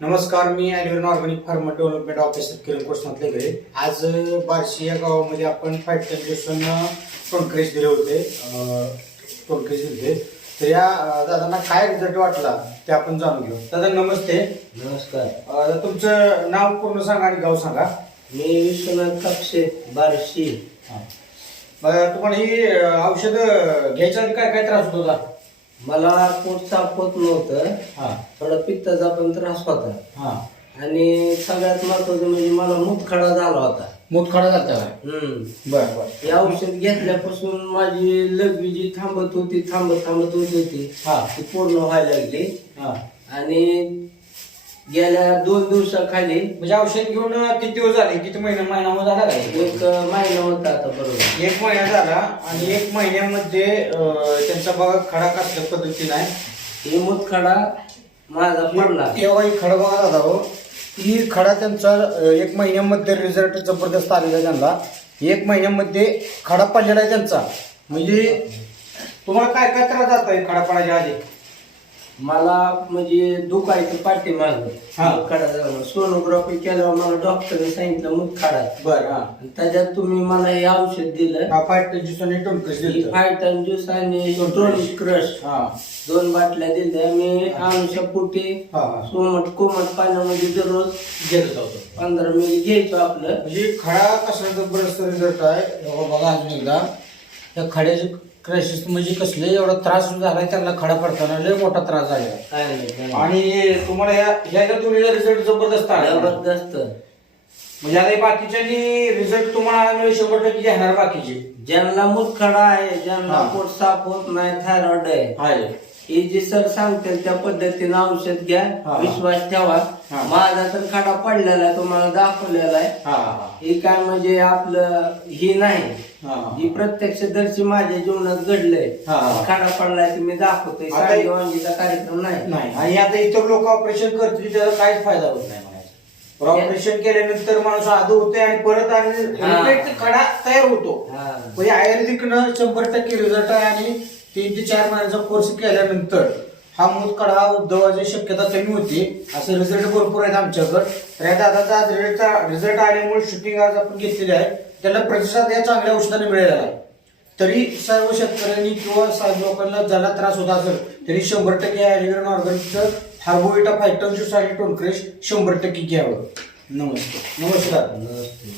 नमस्कार, मी agro organic farmer development officer Kiran Krishnatale Ghare. आज बार्शी या गावामध्ये आपण 5 टन टोनक्रेश दिले होते. तर या दादांना काय रिझल्ट वाटला ते आपण जाणून घेऊ. दादा नमस्ते. नमस्कार. तुमचं नाव पूर्ण सांगा आणि गाव सांगा. मी विश्वनाथ कापसे, बार्शी. तुम्हाला ही औषधं घ्यायच्या आधी काय काय त्रास होता? मला पोट साफ होत नव्हतं, थोडा पित्ताचा पण त्रास होता आणि सगळ्यात महत्वाचं म्हणजे मला मूतखडा झाला होता. मूतखडा झाला? बरं बरं. हे औषध घेतल्यापासून माझी लघवी जी थांबत होती होती ती पूर्ण व्हायला लागली. आणि गेल्या 2 दिवसाखाली म्हणजे औषध घेऊन किती दिवस झाले? किती महिना झाला काय? 1 महिना होता आता. बरोबर 1 महिना झाला. आणि 1 महिन्यामध्ये त्यांचा बघा खडा कसल्या पद्धतीने आहे. ही मूतखडा माझा पडला. तेव्हा ही खडा बघा दादा हो, ही खडा त्यांचा 1 महिन्यामध्ये रिझल्ट जबरदस्त आलेला त्यांना. 1 महिन्यामध्ये खडा पडलेला आहे त्यांचा. म्हणजे तुम्हाला काय काय त्रास जात आहे खडा पडायच्या आधी? मला म्हणजे दुखायचं पाठी मागं खडा झाला. सोनोग्राफी केल्यावर मला डॉक्टरने सांगितलं मूतखडा आहे. बरं. त्याच्यात तुम्ही मला हे औषध दिलं. 5 टन ज्यूस आणि टोनक्रेश दिलं. 5 टन ज्यूस आणि टोनक्रेश 2 बाटल्या दिल्या. मी अनुषापोटी कोमट पाण्यामध्ये दररोज घेत होतो. 15 मिली घ्यायचो आपलं. म्हणजे खडा कसा जबरदस्त रिझल्ट आहे बघा. अजून एकदा त्या खड्याचे क्रायसिस म्हणजे कसले एवढा त्रास झालाय त्यांना खडा पडताना, लय मोठा त्रास झाला. आणि तुम्हाला ह्याच्या दोन्हीचा रिझल्ट जबरदस्त आला. जबरदस्त. म्हणजे आता बाकीच्यांनी रिझल्ट तुम्हाला मिळेल 100% घेणार. बाकीचे ज्यांना मूतखडा आहे, ज्यांना पोट साफ होत नाही, थायरॉइड आहे, हे जे सर सांगतील त्या पद्धतीने औषध घ्या, विश्वास ठेवा. माझा तर खडा पडलेला आहे, तुम्हाला दाखवलेला आहे. हे काय म्हणजे आपलं ही नाही, ही प्रत्यक्षदर्शी माझ्या जीवनात घडलंय. खडा पडलाय ते मी दाखवतोय. वांगीचा कार्यक्रम नाही. आणि आता इतर लोक ऑपरेशन करतील त्याचा काहीच फायदा होत नाही. ऑपरेशन केल्यानंतर माणूस आदू होते आणि परत खडा तयार होतो. म्हणजे आयुर्वेदिकनं 100% रिझल्ट आहे. आणि 3 ते 4 महिन्याचा कोर्स केल्यानंतर हा मूतखडा उद्भवायची शक्यता कमी होती. असे रिझल्ट भरपूर आहेत आमच्याकडे. तर या दादाचा रिझल्ट आल्यामुळे शूटिंग आज आपण घेतलेली आहे. त्याला प्रतिसाद या चांगल्या औषधाने मिळालेला आहे. तरी सर्व शेतकऱ्यांनी किंवा लोकांना ज्याला त्रास होत असेल त्यांनी 100% ॲग्रो ऑर्गॅनिकचं हार्बोविटा 5 टन ज्यूस आणि टोनक्रेश 100% घ्यावं. नमस्कार. नमस्ते.